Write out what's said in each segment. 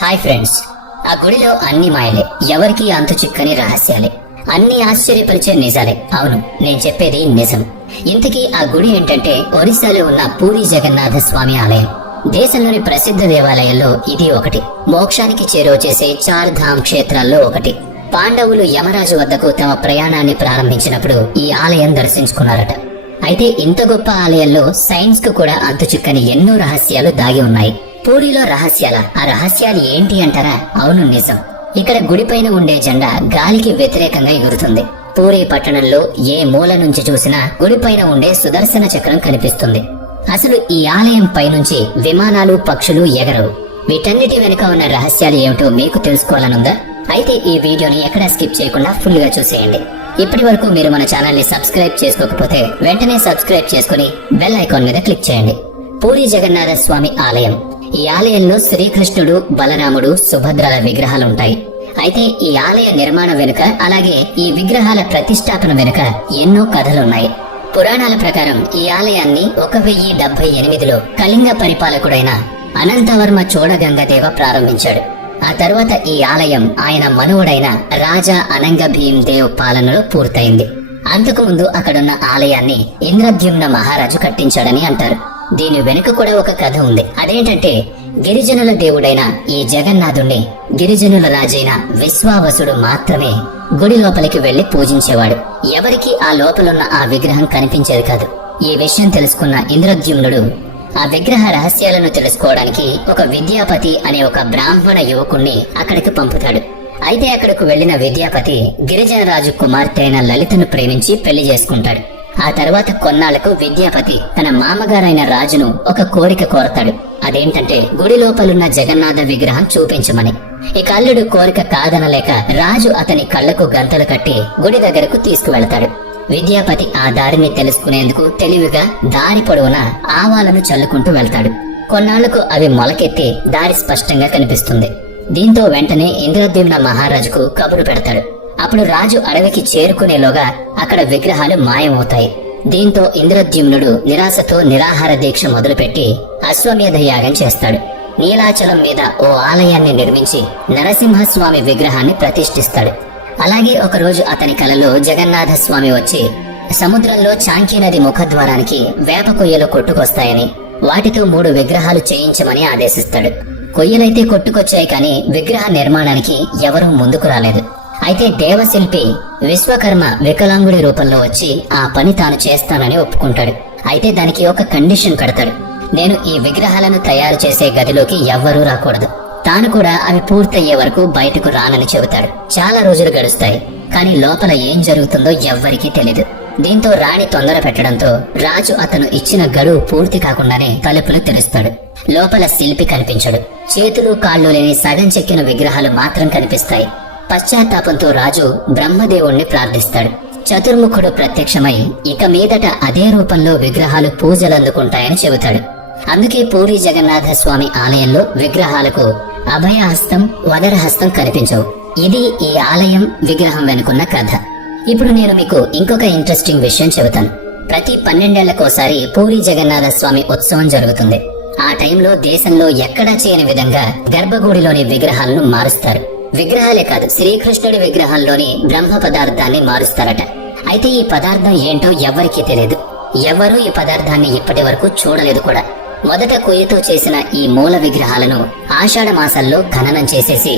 Hi friends, ఆ గుడిలో అన్ని మాయలే, ఎవరికి అంతు చిక్కని రహస్యాలే, అన్ని ఆశ్చర్యపరిచే నిజాలే. అవును, నేను చెప్పేది నిజం. ఇంతకీ ఆ గుడి ఏంటంటే ఒరిస్సాలో ఉన్న పూరి జగన్నాథ స్వామి ఆలయం. దేశంలోని ప్రసిద్ధ దేవాలయాల్లో ఇది ఒకటి. మోక్షానికి చేరువ చేసే 4 ధామ్ క్షేత్రాల్లో ఒకటి. పాండవులు యమరాజు వద్దకు తమ ప్రయాణాన్ని ప్రారంభించినప్పుడు ఈ ఆలయం దర్శించుకున్నారట. అయితే ఇంత గొప్ప ఆలయంలో సైన్స్ కు కూడా అంతు చిక్కని ఎన్నో రహస్యాలు దాగి ఉన్నాయి. పూరిలో రహస్యాల? ఆ రహస్యాలు ఏంటి అంటారా? అవును, నిజం. ఇక్కడ గుడిపైన ఉండే జెండా గాలికి వ్యతిరేకంగా ఎగురుతుంది. పూరి పట్టణంలో ఏ మూల నుంచి చూసినా గుడిపైన ఉండే సుదర్శన చక్రం కనిపిస్తుంది. అసలు ఈ ఆలయం పైనుంచి విమానాలు, పక్షులు ఎగరవు. వీటన్నిటి వెనుక ఉన్న రహస్యాలు ఏమిటో మీకు తెలుసుకోవాలనుందా? అయితే ఈ వీడియోని ఎక్కడా స్కిప్ చేయకుండా ఫుల్ గా చూసేయండి. ఇప్పటి వరకు మీరు మన ఛానల్ ని సబ్స్క్రైబ్ చేసుకోకపోతే వెంటనే సబ్స్క్రైబ్ చేసుకుని బెల్ ఐకాన్ మీద క్లిక్ చేయండి. పూరి జగన్నాథ స్వామి ఆలయం. ఈ ఆలయంలో శ్రీకృష్ణుడు, బలరాముడు, సుభద్రల విగ్రహాలుంటాయి. అయితే ఈ ఆలయ నిర్మాణం వెనుక, అలాగే ఈ విగ్రహాల ప్రతిష్టాపన వెనుక ఎన్నో కథలున్నాయి. పురాణాల ప్రకారం ఈ ఆలయాన్ని 1078లో కళింగ పరిపాలకుడైన అనంతవర్మ చోడగంగదేవ ప్రారంభించాడు. ఆ తర్వాత ఈ ఆలయం ఆయన మనువడైన రాజా అనంగ భీమ్ దేవ్ పాలనలో పూర్తయింది. అంతకుముందు అక్కడున్న ఆలయాన్ని ఇంద్రద్యుమ్న మహారాజు కట్టించాడని అంటారు. దీని వెనుక కూడా ఒక కథ ఉంది. అదేంటంటే, గిరిజనుల దేవుడైన ఈ జగన్నాథుణ్ణి గిరిజనుల రాజైన విశ్వావసుడు మాత్రమే గుడి లోపలికి వెళ్లి పూజించేవాడు. ఎవరికి ఆ లోపలున్న ఆ విగ్రహం కనిపించేది కాదు. ఈ విషయం తెలుసుకున్న ఇంద్రద్యుమ్నుడు ఆ విగ్రహ రహస్యాలను తెలుసుకోవడానికి ఒక విద్యాపతి అనే ఒక బ్రాహ్మణ యువకుణ్ణి అక్కడికి పంపుతాడు. అయితే అక్కడకు వెళ్లిన విద్యాపతి గిరిజన రాజు కుమార్తె అయిన లలితను ప్రేమించి పెళ్లి చేసుకుంటాడు. ఆ తర్వాత కొన్నాళ్లకు విద్యాపతి తన మామగారైన రాజును ఒక కోరిక కోరతాడు. అదేంటంటే, గుడి లోపలున్న జగన్నాథ విగ్రహం చూపించమని. ఇక అల్లుడు కోరిక కాదనలేక రాజు అతని కళ్లకు గంతలు కట్టి గుడి దగ్గరకు తీసుకువెళతాడు. విద్యాపతి ఆ దారిని తెలుసుకునేందుకు తెలివిగా దారి పొడవునా ఆవాలను చల్లుకుంటూ వెళ్తాడు. కొన్నాళ్లకు అవి మొలకెత్తి దారి స్పష్టంగా కనిపిస్తుంది. దీంతో వెంటనే ఇంద్రద్యుమ్న మహారాజుకు కబురు పెడతాడు. అప్పుడు రాజు అడవికి చేరుకునేలోగా అక్కడ విగ్రహాలు మాయమవుతాయి. దీంతో ఇంద్రద్యుమ్నుడు నిరాశతో నిరాహార దీక్ష మొదలుపెట్టి అశ్వమేధ యాగం చేస్తాడు. నీలాచలం మీద ఓ ఆలయాన్ని నిర్మించి నరసింహస్వామి విగ్రహాన్ని ప్రతిష్ఠిస్తాడు. అలాగే ఒకరోజు అతని కలలో జగన్నాథ స్వామి వచ్చి సముద్రంలో చాంకీ నది ముఖద్వారానికి వేప కొయ్యలు కొట్టుకొస్తాయని, వాటితో 3 విగ్రహాలు చేయించమని ఆదేశిస్తాడు. కొయ్యలైతే కొట్టుకొచ్చాయి, కానీ విగ్రహ నిర్మాణానికి ఎవరూ ముందుకు రాలేదు. అయితే దేవశిల్పి విశ్వకర్మ వికలాంగుడి రూపంలో వచ్చి ఆ పని తాను చేస్తానని ఒప్పుకుంటాడు. అయితే దానికి ఒక కండిషన్ కడతాడు. నేను ఈ విగ్రహాలను తయారు చేసే గదిలోకి ఎవ్వరూ రాకూడదు. తాను కూడా అవి పూర్తయ్యే వరకు బయటకు రానని చెబుతాడు. చాలా రోజులు గడుస్తాయి, కానీ లోపల ఏం జరుగుతుందో ఎవ్వరికీ తెలీదు. దీంతో రాణి తొందర పెట్టడంతో రాజు అతను ఇచ్చిన గడువు పూర్తి కాకుండానే తలుపులు తెరుస్తాడు. లోపల శిల్పి కనిపించడు. చేతులు కాళ్ళు లేని సగం చెక్కిన విగ్రహాలు మాత్రం కనిపిస్తాయి. పశ్చాత్తాపంతో రాజు బ్రహ్మదేవుణ్ణి ప్రార్థిస్తాడు. చతుర్ముఖుడు ప్రత్యక్షమై ఇక మీదట అదే రూపంలో విగ్రహాలు పూజలందుకుంటాయని చెబుతాడు. అందుకే పూరి జగన్నాథ స్వామి ఆలయంలో విగ్రహాలకు అభయహస్తం, వదరహస్తం కనిపించవు. ఇది ఈ ఆలయం విగ్రహం వెనుకున్న కథ. ఇప్పుడు నేను మీకు ఇంకొక ఇంట్రెస్టింగ్ విషయం చెబుతాను. ప్రతి 12 ఏళ్లకోసారి పూరి జగన్నాథ స్వామి ఉత్సవం జరుగుతుంది. ఆ టైంలో దేశంలో ఎక్కడా చేయని విధంగా గర్భగుడిలోని విగ్రహాలను మారుస్తారు. విగ్రహాలే కాదు, శ్రీకృష్ణుడి విగ్రహంలోని బ్రహ్మ పదార్థాన్ని మారుస్తారట. అయితే ఈ పదార్థం ఏంటో ఎవ్వరికీ తెలియదు. ఎవరూ ఈ పదార్థాన్ని ఇప్పటి వరకు చూడలేదు కూడా. మొదట కొయ్యతో చేసిన ఈ మూల విగ్రహాలను ఆషాఢ మాసాల్లో ఖననం చేసేసి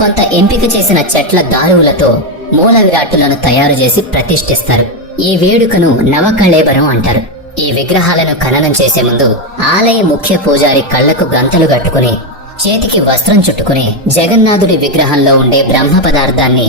కొంత ఎంపిక చేసిన చెట్ల దారువులతో మూల విరాట్టులను తయారు చేసి ప్రతిష్ఠిస్తారు. ఈ వేడుకను నవకళేబరం అంటారు. ఈ విగ్రహాలను ఖననం చేసే ముందు ఆలయ ముఖ్య పూజారి కళ్లకు గంతలు కట్టుకుని చేతికి వస్త్రం చుట్టుకుని జగన్నాథుడి విగ్రహంలో ఉండే బ్రహ్మ పదార్థాన్ని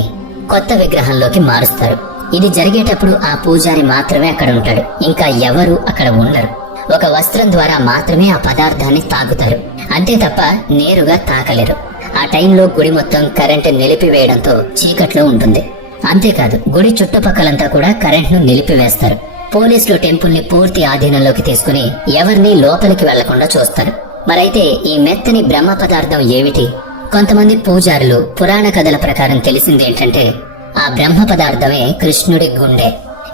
కొత్త విగ్రహంలోకి మారుస్తారు. ఇది జరిగేటప్పుడు ఆ పూజారి మాత్రమే అక్కడ ఉంటాడు. ఇంకా ఎవరు అక్కడ ఉండరు. ఒక వస్త్రం ద్వారా మాత్రమే ఆ పదార్థాన్ని తాగుతారు. అంతే తప్ప నేరుగా తాకలేరు. ఆ టైంలో గుడి మొత్తం కరెంటు నిలిపివేయడంతో చీకట్లో ఉంటుంది. అంతేకాదు, గుడి చుట్టుపక్కలంతా కూడా కరెంట్ను నిలిపివేస్తారు. పోలీసులు టెంపుల్ ని పూర్తి ఆధీనంలోకి తీసుకుని ఎవరిని లోపలికి వెళ్లకుండా చూస్తారు. మరైతే ఈ మెత్తని బ్రహ్మ పదార్థం ఏమిటి? కొంతమంది పూజారులు పురాణ కథల ప్రకారం తెలిసిందేంటంటే, ఆ బ్రహ్మ పదార్థమే కృష్ణుడి గుండె.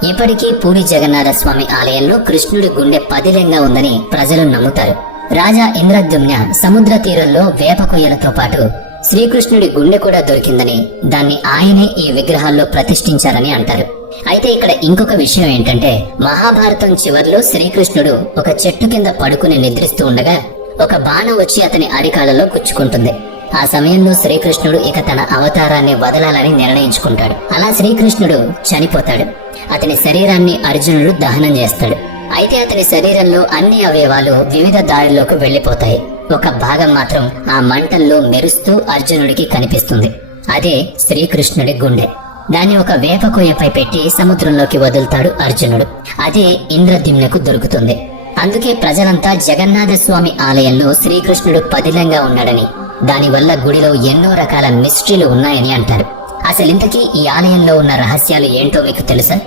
ఇప్పటికీ పూరి జగన్నాథ స్వామి ఆలయంలో కృష్ణుడి గుండె పదిలంగా ఉందని ప్రజలు నమ్ముతారు. రాజా ఇంద్రద్యుమ్న సముద్ర తీరంలో వేప కొయ్యలతో పాటు శ్రీకృష్ణుడి గుండె కూడా దొరికిందని, దాన్ని ఆయనే ఈ విగ్రహాల్లో ప్రతిష్ఠించారని అంటారు. అయితే ఇక్కడ ఇంకొక విషయం ఏంటంటే, మహాభారతం చివర్లో శ్రీకృష్ణుడు ఒక చెట్టు కింద పడుకుని నిద్రిస్తూ ఉండగా ఒక బాణం వచ్చి అతని అరికాళ్ళలో గుచ్చుకుంటుంది. ఆ సమయంలో శ్రీకృష్ణుడు ఇక తన అవతారాన్ని వదలాలని నిర్ణయించుకుంటాడు. అలా శ్రీకృష్ణుడు చనిపోతాడు. అతని శరీరాన్ని అర్జునుడు దహనం చేస్తాడు. అయితే అతని శరీరంలో అన్ని అవయవాలు వివిధ దారిలోకి వెళ్లిపోతాయి. ఒక భాగం మాత్రం ఆ మంటల్లో మెరుస్తూ అర్జునుడికి కనిపిస్తుంది. అదే శ్రీకృష్ణుడి గుండె. దాన్ని ఒక వేప కొయ్యపై పెట్టి సముద్రంలోకి వదులుతాడు అర్జునుడు. అదే ఇంద్రద్యుమ్నకు దొరుకుతుంది. అందుకే ప్రజలంతా జగన్నాథ స్వామి ఆలయంలో శ్రీకృష్ణుడు పదిలంగా ఉన్నాడని, దానివల్ల గుడిలో ఎన్నో రకాల మిస్టరీలు ఉన్నాయని అంటారు. అసలింతకీ ఈ ఆలయంలో ఉన్న రహస్యాలు ఏంటో మీకు తెలుసా?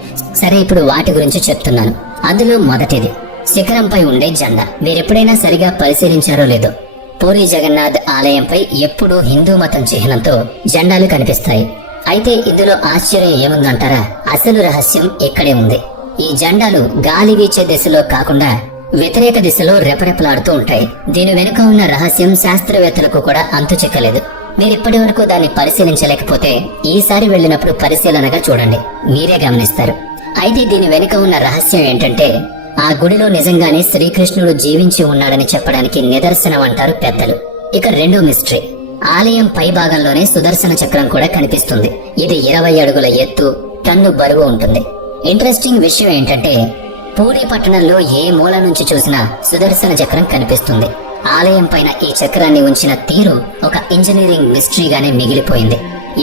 సరే, ఇప్పుడు వాటి గురించి చెప్తున్నాను. అందులో మొదటిది శిఖరంపై ఉండే జెండా. మీరెప్పుడైనా సరిగా పరిశీలించారో లేదో, పూరీ జగన్నాథ్ ఆలయంపై ఎప్పుడూ హిందూ మతం చిహ్నంతో జెండాలు కనిపిస్తాయి. అయితే ఇందులో ఆశ్చర్యం ఏముందంటారా? అసలు రహస్యం ఇక్కడే ఉంది. ఈ జెండాలు గాలి వీచే దిశలో కాకుండా వ్యతిరేక దిశలో రెపరెపలాడుతూ ఉంటాయి. దీని వెనుక ఉన్న రహస్యం శాస్త్రవేత్తలకు కూడా అంతు చిక్కలేదు. మీరిప్పటి వరకు దాన్ని పరిశీలించలేకపోతే ఈసారి వెళ్ళినప్పుడు పరిశీలనగా చూడండి, మీరే గమనిస్తారు. అయితే దీని వెనుక ఉన్న రహస్యం ఏంటంటే, ఆ గుడిలో నిజంగానే శ్రీకృష్ణుడు జీవించి ఉన్నాడని చెప్పడానికి నిదర్శనం అంటారు పెద్దలు. ఇక రెండో మిస్టరీ, ఆలయం పై భాగంలోనే సుదర్శన చక్రం కూడా కనిపిస్తుంది. ఇది 20 అడుగుల ఎత్తు, టన్ను బరువు ఉంటుంది. ఇంట్రెస్టింగ్ విషయం ఏంటంటే, పూరీ పట్టణంలో ఏ మూల నుంచి చూసినా సుదర్శన చక్రం కనిపిస్తుంది. ఆలయం పైన ఈ చక్రాన్ని ఉంచిన తీరు ఒక ఇంజనీరింగ్ మిస్టరీగానే మిగిలిపోయింది.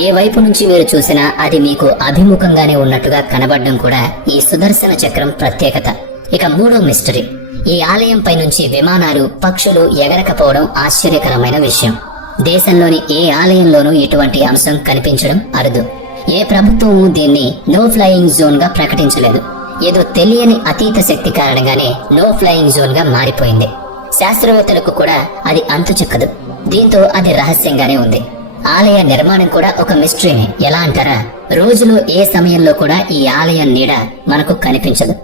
ఏ వైపు నుంచి మీరు చూసినా అది మీకు అభిముఖంగానే ఉన్నట్టుగా కనబడడం కూడా ఈ సుదర్శన చక్రం ప్రత్యేకత. ఇక మూడో మిస్టరీ, ఈ ఆలయం పై నుంచి విమానాలు, పక్షులు ఎగరకపోవడం ఆశ్చర్యకరమైన విషయం. దేశంలోని ఏ ఆలయంలోనూ ఇటువంటి అంశం కనిపించడం అరుదు. ఏ ప్రభుత్వము దీన్ని నో ఫ్లయింగ్ జోన్ గా ప్రకటించలేదు. ఏదో తెలియని అతీత శక్తి కారణంగానే నో ఫ్లయింగ్ జోన్ గా మారిపోయింది. శాస్త్రవేత్తలకు కూడా అది అంతు చిక్కదు. దీంతో అది రహస్యంగానే ఉంది. ఆలయ నిర్మాణం కూడా ఒక మిస్టరీనే. ఎలా అంటారా? రోజులో ఏ సమయంలో కూడా ఈ ఆలయం నీడ మనకు కనిపించదు.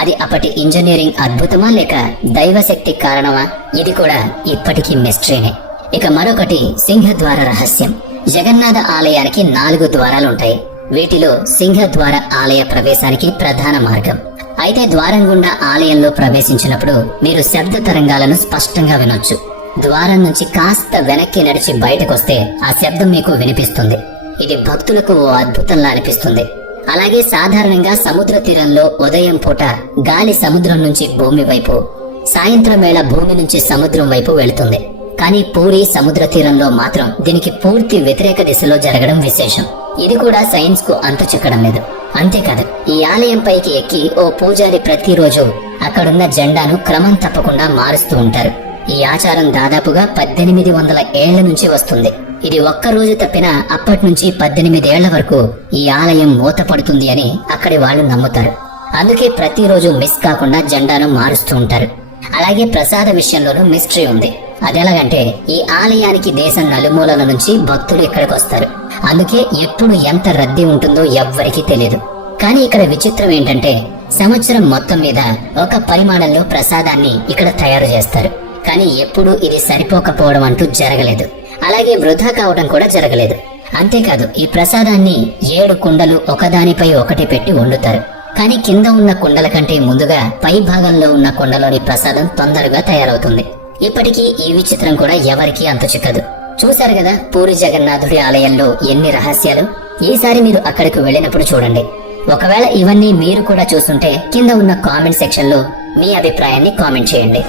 అది అప్పటి ఇంజనీరింగ్ అద్భుతమా లేక దైవశక్తి కారణమా? ఇది కూడా ఇప్పటికీ మిస్టరీనే. ఇక మరొకటి సింహద్వార రహస్యం. జగన్నాథ ఆలయానికి 4 ద్వారాలుంటాయి. వీటిలో సింహద్వార ఆలయ ప్రవేశానికి ప్రధాన మార్గం. అయితే ద్వారం గుండా ఆలయంలో ప్రవేశించినప్పుడు మీరు శబ్ద తరంగాలను స్పష్టంగా వినొచ్చు. ద్వారం నుంచి కాస్త వెనక్కి నడిచి బయటకొస్తే ఆ శబ్దం మీకు వినిపిస్తుంది. ఇది భక్తులకు ఓ అద్భుతంలా అనిపిస్తుంది. అలాగే సాధారణంగా సముద్ర తీరంలో ఉదయం పూట గాలి సముద్రం నుంచి భూమి వైపు, సాయంత్రం వేళ భూమి నుంచి సముద్రం వైపు వెళుతుంది. కానీ పూరీ సముద్ర తీరంలో మాత్రం దీనికి పూర్తి వ్యతిరేక దిశలో జరగడం విశేషం. ఇది కూడా సైన్స్ కు అంతు చిక్కడం లేదు. అంతేకాదు, ఈ ఆలయం పైకి ఎక్కి ఓ పూజారి ప్రతిరోజు అక్కడున్న జెండాను క్రమం తప్పకుండా మారుస్తూ ఉంటారు. ఈ ఆచారం దాదాపుగా 1800 ఏళ్ల నుంచి వస్తుంది. ఇది ఒక్కరోజు తప్పినా అప్పటి నుంచి 18 ఏళ్ల వరకు ఈ ఆలయం మూతపడుతుంది అని అక్కడి వాళ్ళు నమ్ముతారు. అందుకే ప్రతిరోజు మిస్ కాకుండా జెండాను మారుస్తూ ఉంటారు. అలాగే ప్రసాద విషయంలోనూ మిస్టరీ ఉంది. అదెలాగంటే, ఈ ఆలయానికి దేశం నలుమూలల నుంచి భక్తులు ఇక్కడికి వస్తారు. అందుకే ఎప్పుడు ఎంత రద్దీ ఉంటుందో ఎవ్వరికీ తెలియదు. కానీ ఇక్కడ విచిత్రం ఏంటంటే, సంవత్సరం మొత్తం మీద ఒక పరిమాణంలో ప్రసాదాన్ని ఇక్కడ తయారు చేస్తారు. కానీ ఎప్పుడూ ఇది సరిపోకపోవడం అంటూ జరగలేదు. అలాగే వృధా కావడం కూడా జరగలేదు. అంతేకాదు, ఈ ప్రసాదాన్ని 7 కుండలు ఒకదానిపై ఒకటి పెట్టి వండుతారు. కానీ కింద ఉన్న కుండల కంటే ముందుగా పై భాగంలో ఉన్న కుండలోని ప్రసాదం తొందరగా తయారవుతుంది. ఇప్పటికీ ఈ విచిత్రం కూడా ఎవరికీ అంతు చిక్కదు. చూశారు కదా పూరి జగన్నాథుడి ఆలయంలో ఎన్ని రహస్యాలు. ఈసారి మీరు అక్కడికి వెళ్ళినప్పుడు చూడండి. ఒకవేళ ఇవన్నీ మీరు కూడా చూస్తుంటే కింద ఉన్న కామెంట్ సెక్షన్ లో మీ అభిప్రాయాన్ని కామెంట్ చేయండి.